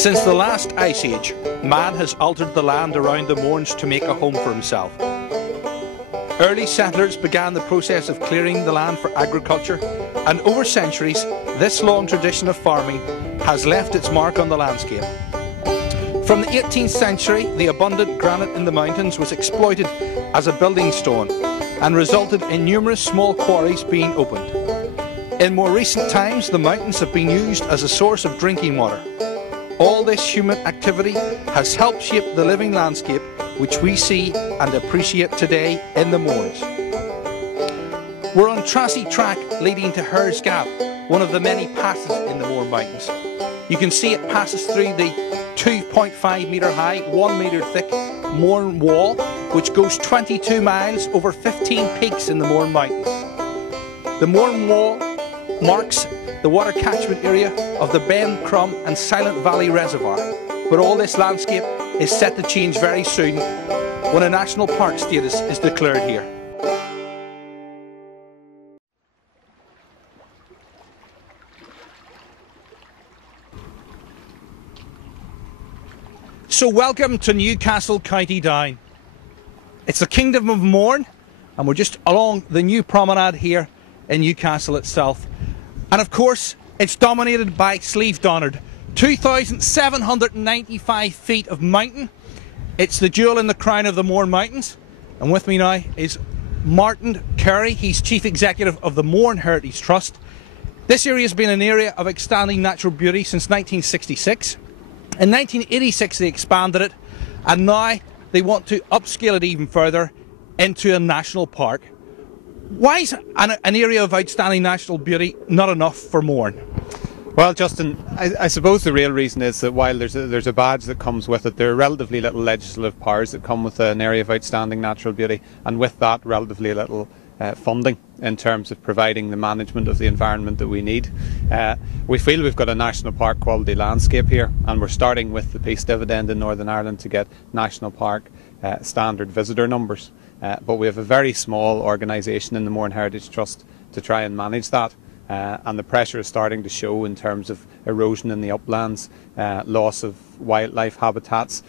Since the last ice age, man has altered the land around the Mournes to make a home for himself. Early settlers began the process of clearing the land for agriculture, and over centuries, this long tradition of farming has left its mark on the landscape. From the 18th century, the abundant granite in the mountains was exploited as a building stone and resulted in numerous small quarries being opened. In more recent times, the mountains have been used as a source of drinking water. All this human activity has helped shape the living landscape which we see and appreciate today in the Mournes. We're on Trassey track leading to Hares Gap, one of the many passes in the Mourne Mountains. You can see it passes through the 2.5 metre high, 1 metre thick Mourne wall, which goes 22 miles over 15 peaks in the Mourne Mountains. The Mourne wall marks the water catchment area of the Ben Crum and Silent Valley Reservoir, but all this landscape is set to change very soon when a national park status is declared here. So welcome to Newcastle, County Down. It's the Kingdom of Mourne, and we're just along the new promenade here in Newcastle itself. And of course, it's dominated by Slieve Donard, 2,795 feet of mountain. It's the jewel in the crown of the Mourne Mountains. And with me now is Martin Carey. He's Chief Executive of the Mourne Heritage Trust. This area has been an area of outstanding natural beauty since 1966. In 1986 they expanded it, and now they want to upscale it even further into a national park. Why is an area of outstanding natural beauty not enough for Mourne? Well, Justin, I suppose the real reason is that while there's a badge that comes with it, there are relatively little legislative powers that come with an area of outstanding natural beauty, and with that relatively little funding in terms of providing the management of the environment that we need. We feel we've got a national park quality landscape here, and we're starting with the peace dividend in Northern Ireland to get national park standard visitor numbers. But we have a very small organisation in the Mourne Heritage Trust to try and manage that, and the pressure is starting to show in terms of erosion in the uplands, loss of wildlife habitats,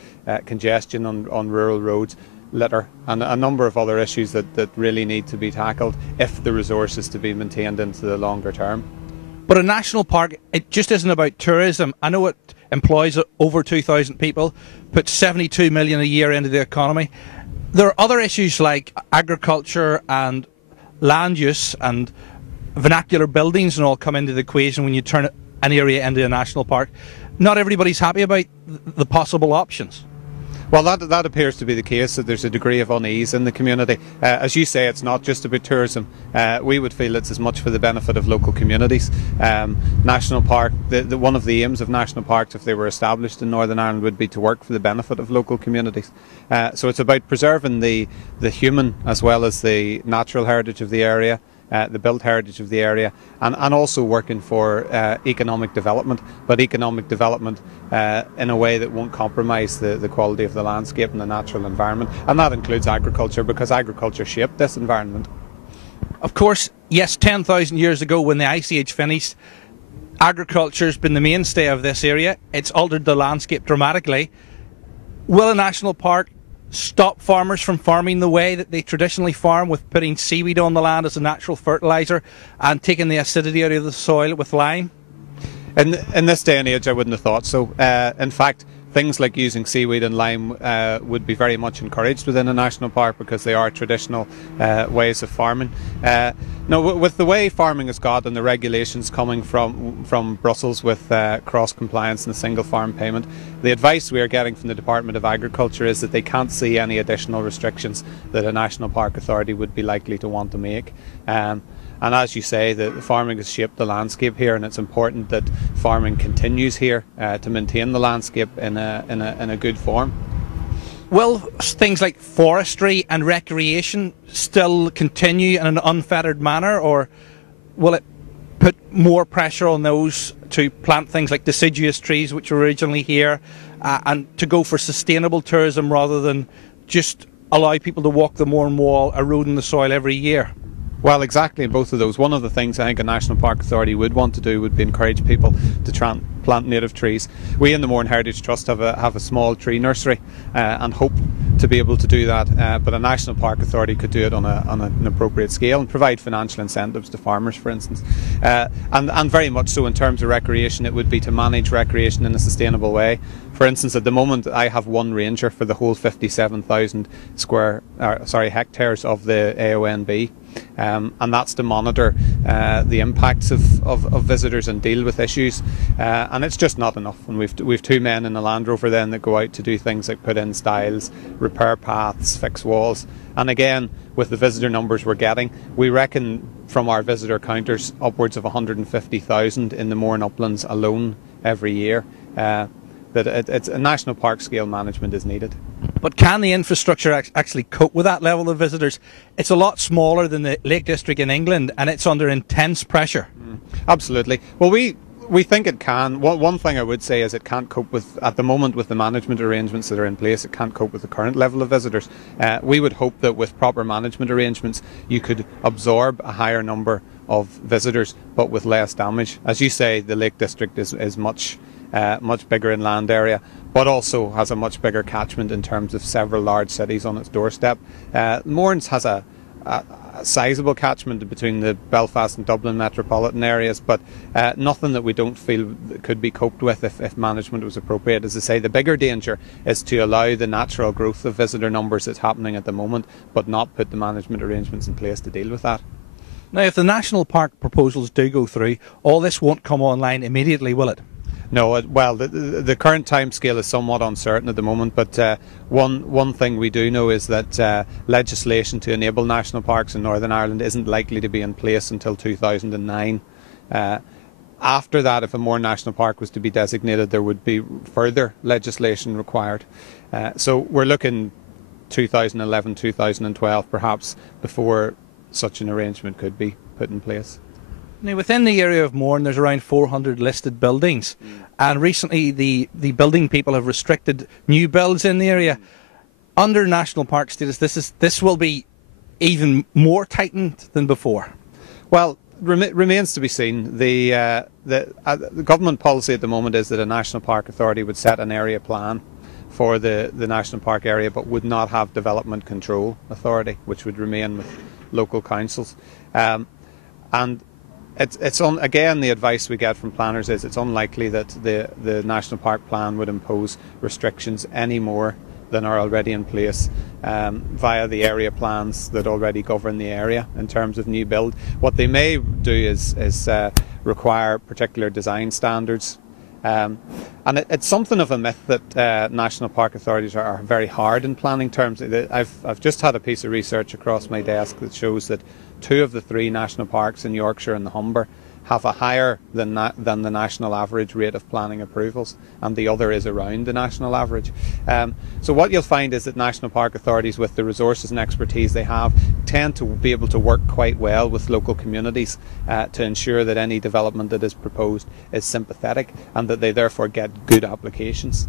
congestion on rural roads, litter, and a number of other issues that really need to be tackled if the resource is to be maintained into the longer term. But a national park, it just isn't about tourism. I know it employs over 2,000 people, puts 72 million a year into the economy. There are other issues like agriculture and land use and vernacular buildings and all come into the equation when you turn an area into a national park. Not everybody's happy about the possible options. Well, that appears to be the case, that there's a degree of unease in the community. As you say, it's not just about tourism. We would feel it's as much for the benefit of local communities. National Park, one of the aims of national parks, if they were established in Northern Ireland, would be to work for the benefit of local communities. So it's about preserving the human as well as the natural heritage of the area, the built heritage of the area, and also working for economic development, but economic development in a way that won't compromise the quality of the landscape and the natural environment. And that includes agriculture, because agriculture shaped this environment. Of course, yes, 10,000 years ago when the Ice Age finished, agriculture's been the mainstay of this area. It's altered the landscape dramatically. Will a national park stop farmers from farming the way that they traditionally farm, with putting seaweed on the land as a natural fertiliser and taking the acidity out of the soil with lime? In this day and age, I wouldn't have thought so. In fact, things like using seaweed and lime would be very much encouraged within a national park, because they are traditional ways of farming. No, with the way farming has got and the regulations coming from Brussels with cross-compliance and the single farm payment, the advice we are getting from the Department of Agriculture is that they can't see any additional restrictions that a national park authority would be likely to want to make. And as you say, the farming has shaped the landscape here, and it's important that farming continues here to maintain the landscape in a good form. Will things like forestry and recreation still continue in an unfettered manner, or will it put more pressure on those to plant things like deciduous trees which were originally here, and to go for sustainable tourism rather than just allow people to walk the Mourne Wall eroding the soil every year? Well, exactly, in both of those. One of the things I think a National Park Authority would want to do would be encourage people to plant native trees. We in the Mourne Heritage Trust have a small tree nursery and hope to be able to do that, but a National Park Authority could do it on an appropriate scale and provide financial incentives to farmers, for instance. And very much so in terms of recreation, it would be to manage recreation in a sustainable way. For instance, at the moment I have one ranger for the whole 57,000 hectares of the AONB. And that's to monitor the impacts of visitors and deal with issues, and it's just not enough. And we've two men in a Land Rover then that go out to do things like put in stiles, repair paths, fix walls. And again, with the visitor numbers we're getting, we reckon from our visitor counters upwards of 150,000 in the Mourne uplands alone every year. That it's a national park scale management is needed. But can the infrastructure actually cope with that level of visitors? It's a lot smaller than the Lake District in England, and it's under intense pressure. Absolutely. Well, we think it can. One thing I would say is it can't cope with, at the moment, with the management arrangements that are in place, it can't cope with the current level of visitors. We would hope that with proper management arrangements you could absorb a higher number of visitors but with less damage. As you say, the Lake District is much bigger in land area, but also has a much bigger catchment in terms of several large cities on its doorstep. Mourne has a sizable catchment between the Belfast and Dublin metropolitan areas, but nothing that we don't feel could be coped with if management was appropriate. As I say, the bigger danger is to allow the natural growth of visitor numbers that's happening at the moment, but not put the management arrangements in place to deal with that. Now, if the national park proposals do go through, all this won't come online immediately, will it? No, well, the current timescale is somewhat uncertain at the moment, but one thing we do know is that legislation to enable national parks in Northern Ireland isn't likely to be in place until 2009. After that, if a Mourne National Park was to be designated, there would be further legislation required. So we're looking 2011, 2012 perhaps before such an arrangement could be put in place. Now, within the area of Mourne, there's around 400 listed buildings, and recently the building people have restricted new builds in the area. Under national park status, this will be even more tightened than before. Well, remains to be seen. The government policy at the moment is that a national park authority would set an area plan for the national park area, but would not have development control authority, which would remain with local councils. And again, the advice we get from planners is it's unlikely that the national park plan would impose restrictions any more than are already in place via the area plans that already govern the area in terms of new build. What they may do is require particular design standards. And it's something of a myth that national park authorities are very hard in planning terms. I've just had a piece of research across my desk that shows that 2 of the 3 national parks in Yorkshire and the Humber have a higher than the national average rate of planning approvals, and the other is around the national average. So what you'll find is that national park authorities, with the resources and expertise they have, tend to be able to work quite well with local communities to ensure that any development that is proposed is sympathetic and that they therefore get good applications.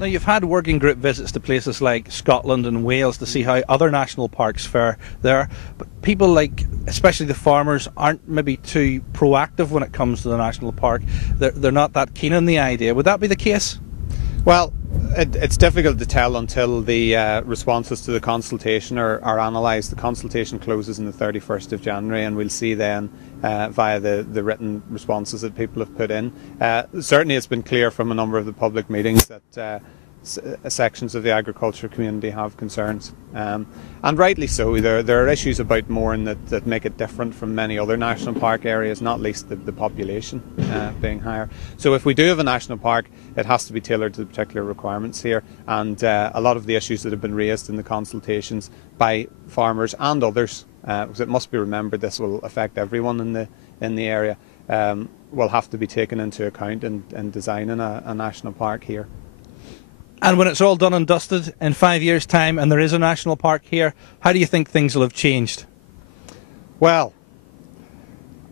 Now, you've had working group visits to places like Scotland and Wales to see how other national parks fare there, but people like, especially the farmers, aren't maybe too proactive when it comes to the national park. They're not that keen on the idea. Would that be the case? Well, it's difficult to tell until the responses to the consultation are analysed. The consultation closes on the 31st of January, and we'll see then via the written responses that people have put in. Certainly it's been clear from a number of the public meetings that sections of the agriculture community have concerns, and rightly so. There are issues about Mourne that make it different from many other national park areas, not least the population being higher. So if we do have a national park, it has to be tailored to the particular requirements here, and a lot of the issues that have been raised in the consultations by farmers and others, because it must be remembered this will affect everyone in the area, will have to be taken into account in designing a national park here. And when it's all done and dusted in 5 years' time and there is a national park here, how do you think things will have changed? Well,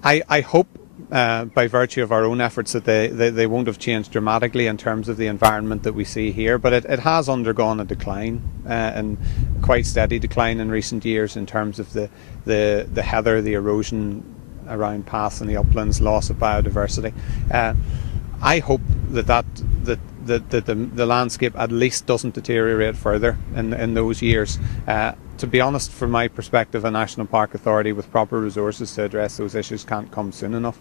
I hope by virtue of our own efforts that they won't have changed dramatically in terms of the environment that we see here, but it has undergone a decline, and quite steady decline in recent years in terms of the heather, the erosion around paths and the uplands, loss of biodiversity. I hope that the landscape at least doesn't deteriorate further in those years. To be honest, from my perspective, a National Park Authority with proper resources to address those issues can't come soon enough.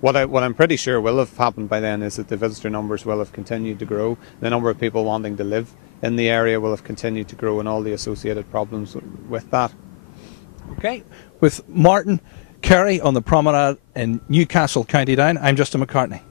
What I'm pretty sure will have happened by then is that the visitor numbers will have continued to grow. The number of people wanting to live in the area will have continued to grow, and all the associated problems with that. Okay, with Martin Carey on the Promenade in Newcastle, County Down, I'm Justin McCartney.